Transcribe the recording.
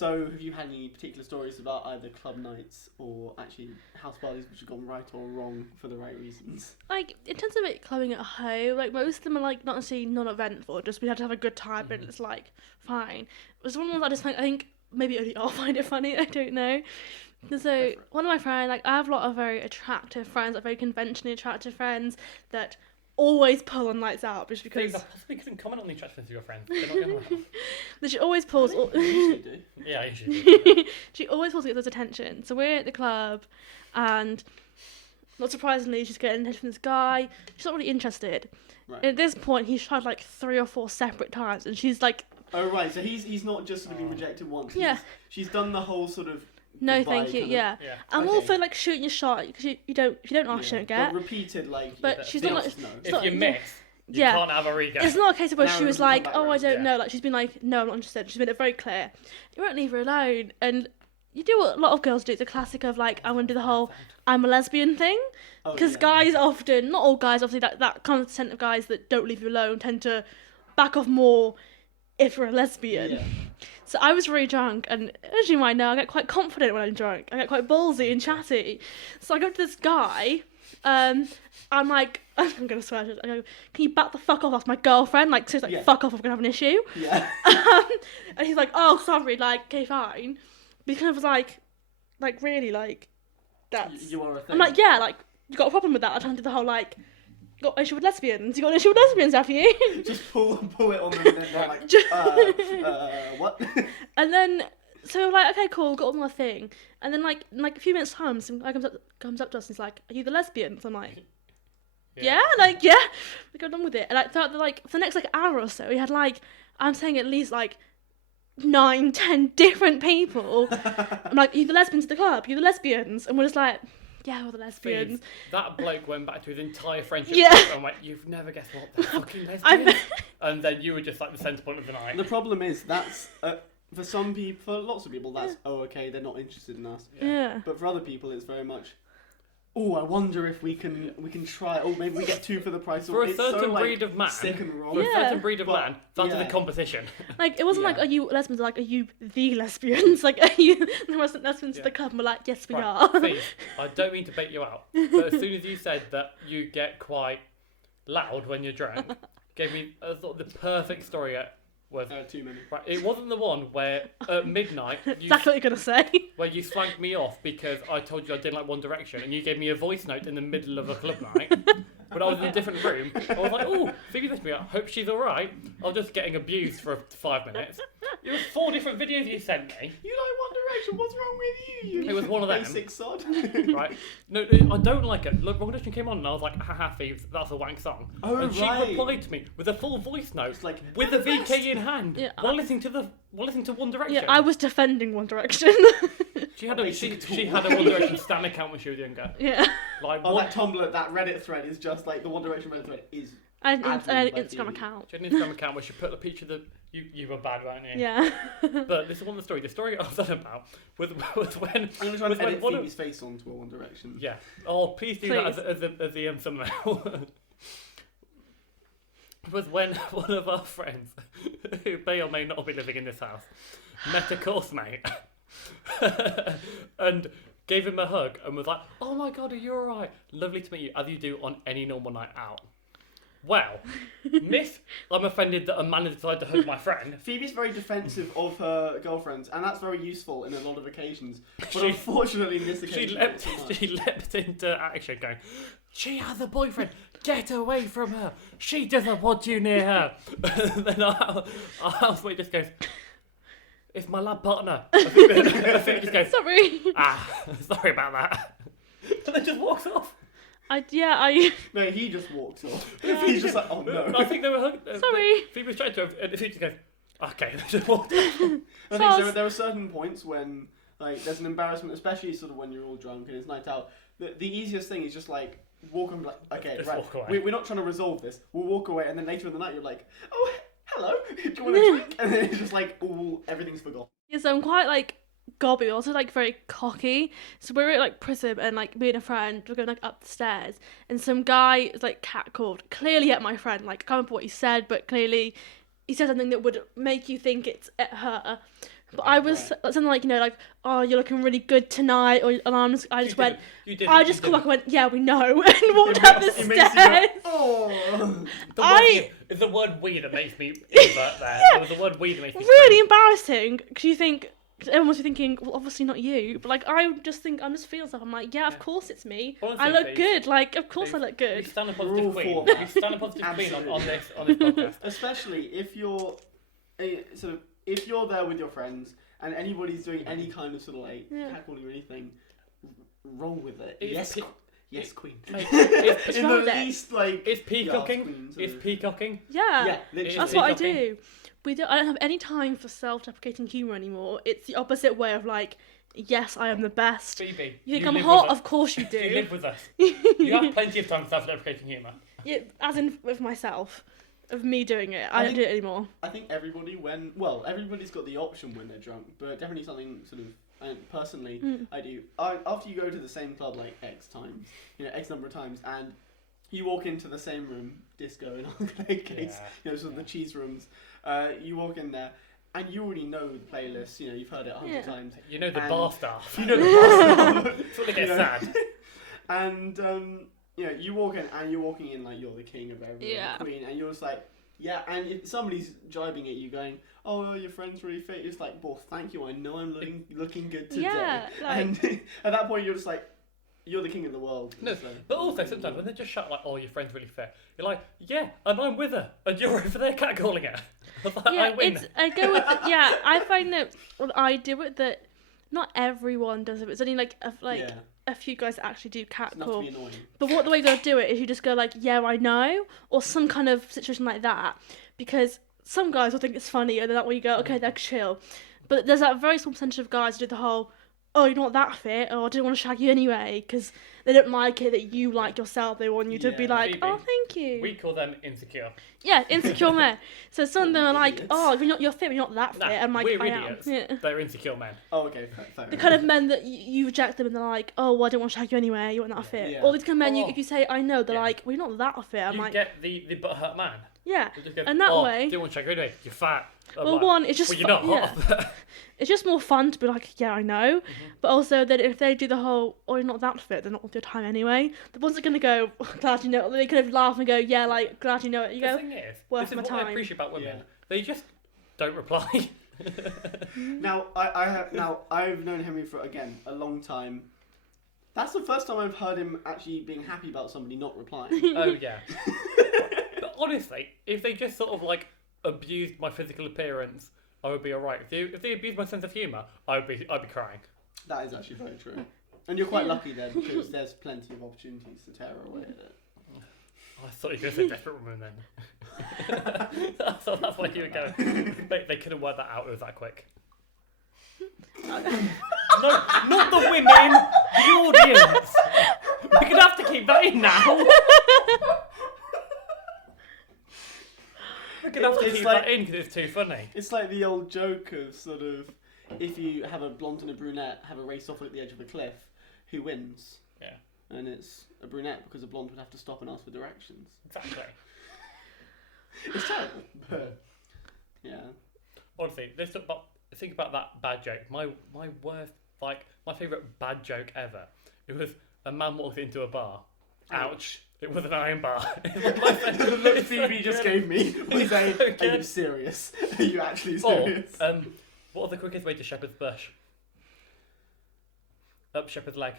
So, have you had any particular stories about either club nights or actually house parties which have gone right or wrong for the right reasons? Like, in terms of it clubbing at home, like, most of them are, like, not necessarily non-eventful, just we had to have a good time, and it's, like, fine. There's one of them I just think maybe only I'll find it funny, I don't know. So, one of my friends, like, I have a lot of very attractive friends, like, very conventionally attractive friends that always pull on nights out, just because... Please, I possibly couldn't comment on the attractiveness of your friends. They're not going to That she always pulls... You usually do. Yeah, I usually do. She always pulls to get those attention. So we're at the club, and not surprisingly, she's getting attention from this guy. She's not really interested. Right. And at this point, he's tried like 3 or 4 separate times, and she's like, Oh, right, so he's not just sort of been rejected once. Yeah. She's done the whole sort of... no, goodbye thank you, kind of- yeah. Yeah. I'm Okay. also like shooting your shot, because if you don't ask, you don't get. But repeated, like... But yeah, she's the not like- opposite, no. it's If not- you miss, you Yeah. can't have a re-go. It's not a case of where Now she it was doesn't come like, back oh, I round. don't Yeah. know. Like, she's been like, no, I'm not interested. She's made it very clear. You won't leave her alone. And you do what a lot of girls do. It's a classic of like, I want to do the whole I'm a lesbian thing. Oh, Because yeah. guys often, not all guys, obviously that kind of percent of guys that don't leave you alone tend to back off more if you're a lesbian. Yeah. So I was really drunk, and as you might know, I get quite confident when I'm drunk. I get quite ballsy and chatty. So I go to this guy, I'm like, I'm going to swear, I go, can you back the fuck off? That's my girlfriend. Like, seriously, Yeah. fuck off, I'm going to have an issue. Yeah. And he's like, oh, sorry, like, okay, fine. But he kind of was like really, like, that's... You are a thing. I'm like, yeah, like, you got a problem with that? I trying to do the whole, like, you got an issue with lesbians? You got an issue with lesbians, have you? Just pull it on them and then they're like, what? And then, so we're like, okay, cool, got on my thing. And then, like a few minutes' time, some guy comes up to us and he's like, are you the lesbians? I'm like, yeah, like, yeah. We got on with it. And I thought that, like, for the next, like, hour or so, we had, like, I'm saying at least, like, 9, 10 different people. I'm like, are you the lesbians at the club? Are you the lesbians? And we're just like, yeah, we're the lesbians. Please, that bloke went back to his entire friendship. Yeah. group and went, you've never guessed what the fucking lesbians. And then you were just like the centre point of the night. The problem is that's for some people, for lots of people, that's okay. They're not interested in us. Yeah. But for other people, it's very much. Oh, I wonder if we can try. Oh, maybe we get 2 for the price. For a It's certain so, like, breed of man, sick and wrong. for a Yeah. certain breed of But, man, that's yeah. the competition. Like, it wasn't like, Yeah. are you lesbians? Like, are you the lesbians? Like, are you... There wasn't lesbians at the club, and we're like, yes, we Right, are. Phoebe, I don't mean to bait you out, but as soon as you said that you get quite loud when you're drunk, gave me thought the perfect story was... Too many. Right, it wasn't the one where at midnight you Exactly what you're going to say. where you slanked me off because I told you I didn't like One Direction and you gave me a voice note in the middle of a club night. But I was in a different room. I was like, oh, Phoebe left me. I hope she's alright. I was just getting abused for 5 minutes. It was 4 different videos you sent me. You like One Direction? What's wrong with you? It was one of them. Basic sod. Right? No, I don't like it. Look, One Direction came on and I was like, haha, Phoebe, that's a wank song. Oh, and she right. replied to me with a full voice note, It's like, with the "We're the VK best." in hand, Yeah, while listening to One Direction. Yeah, I was defending One Direction. She had a Basic she tool. had a One Direction stan account when she was younger. Yeah. Like Oh, one, that Tumblr, that Reddit thread is just like the One Direction Reddit thread is. I had Admin an by Instagram Phoebe. account. she had an Instagram account where she put a picture of the you were bad, weren't you? Yeah. But this is one of the story. The story I was on about was when I'm gonna try was to when edit one of- Phoebe's face onto a One Direction. yeah. Oh, please do that Please. as the thumbnail. Was when one of our friends, who may or may not be living in this house, met a course mate and gave him a hug and was like, "Oh my god, are you alright? Lovely to meet you," as you do on any normal night out. Well, Miss, I'm offended that a man has decided to hug my friend. Phoebe's very defensive of her girlfriends, and that's very useful in a lot of occasions. But She- unfortunately, in this occasion, She leapt into action, going, "She has a boyfriend. Get away from her. She doesn't want you near her." And then our housemate just goes, "It's my lab partner." I think just goes, Sorry. Sorry about that." And then just walks off. No, he just walks off. He's just like, oh no. I think they were hugging. Sorry. Phoebe was trying to, and she just goes, "Okay," and just walked off. I think there are certain points when like there's an embarrassment, especially sort of when you're all drunk and it's night out. The easiest thing is just like walk and be like, okay, Just right, walk away. we're not trying to resolve this. We'll walk away, and then later in the night you're like, oh, hello, do you want a drink? And then it's just like, all everything's forgotten. Yeah, so I'm quite like gobby, also like very cocky. So we're at like Prism and like me and a friend we're going like up the stairs and some guy is like catcalled clearly at my friend. Like I can't remember what he said, but clearly he said something that would make you think it's at her. But I was something like, like, oh, you're looking really good tonight, and I just went, I just come back and went, yeah, we know, and walked up the stairs. Oh. It's the word "we" that makes me invert there. It was the word "we" that makes me Really embarrassing, because you think, everyone's thinking, well, obviously not you, but like, I just feel stuff. I'm like, yeah, of course it's me. Honestly, I look good, like, of course I look We good. stand a positive queen. We stand a positive queen on this podcast. Especially if you're if you're there with your friends and anybody's doing any kind of sort of like catcalling or anything, roll with it. Yes, queen. It's In the least like it's peacocking. It's peacocking. Yeah, literally. that's what I do. I don't have any time for self-deprecating humour anymore. It's the opposite way of like, yes, I am the best. Phoebe, you think I'm hot? Of course you do. You live with us. You have plenty of time for self-deprecating humour. Yeah, as in with myself, of me doing it. I don't do it anymore. I think everybody's got the option when they're drunk, but definitely something sort of. And personally, I do. After you go to the same club like X times, X number of times, and you walk into the same room, disco in arcade case, sort of the cheese rooms. You walk in there, and you already know the playlist. You've heard it 100 times. You know the bar staff. You know the bar staff. It's when they get sad. And you walk in, and you're walking in like you're the king of everything, the queen, and you're just like, yeah. And if somebody's jibing at you, going, "Oh, your friend's really fit." You're just like, "Well, thank you. I know I'm looking good today." Yeah, and at that point, you're just like, you're the king of the world. No, but also sometimes when they just shout like, "Oh, your friend's really fit," you're like, "Yeah, and I'm with her," and you're over there catcalling her. I win. I go with I find that when I do it, that not everyone does it. It's only like a few guys that actually do catcall. But the way you gotta do it is you just go like, "Yeah, I know," or some kind of situation like that, because some guys will think it's funny, and then that way you go, okay, they're chill. But there's that very small percentage of guys who do the whole, oh, you're not that fit, or I didn't want to shag you anyway, because they don't like it that you like yourself. They want you to be like, Phoebe, oh, thank you. We call them insecure. Yeah, insecure men. So some of them are like, oh, you're fit, but you're not that fit. I'm like, we're I idiots. am. Yeah. They're insecure men. Oh, okay. Fair the kind of men that you reject them and they're like, oh, well, I don't want to shag you anyway, you weren't that fit. Or these kind of men, if you say, I know, they're like, well, you're not that fit. I'm like, get the butthurt man. Yeah, go, and that way... Don't want to shag you anyway, you're fat. Well, one, it's just... Well, you're not hot. It's just more fun to be like, yeah, I know. But also that if they do the whole, oh, you're not that fit, they're not all your time anyway. The ones that are going to go, oh, glad you know it. They kind of laugh and go, yeah, like, glad you know it. You go, the thing is, worth this my is time. what I appreciate about women. Yeah. They just don't reply. Now, I've known Henry for, again, a long time. That's the first time I've heard him actually being happy about somebody not replying. Oh, yeah. But honestly, if they just sort of, like, abused my physical appearance, I would be alright. If they abused my sense of humour, I'd be crying. That is actually very true. And you're quite lucky then, because there's plenty of opportunities to tear away at it. I thought you were going to say desperate woman then. I thought that's where you were going. They couldn't work that out, it was that quick. No, not the women, the audience. We're going to have to keep that in now. We're going to have to keep that in because it's too funny. It's like the old joke of sort of, if you have a blonde and a brunette have a race off at the edge of a cliff, who wins? Yeah. And it's a brunette because a blonde would have to stop and ask for directions. Exactly. It's terrible, but yeah. Honestly, think about that bad joke. My worst, like, my favourite bad joke ever. It was a man walked into a bar. Ouch. It was an iron bar. The look Phoebe just gave me was are you serious? Are you actually serious? What was the quickest way to Shepherd's Bush? Up Shepherd's Leg.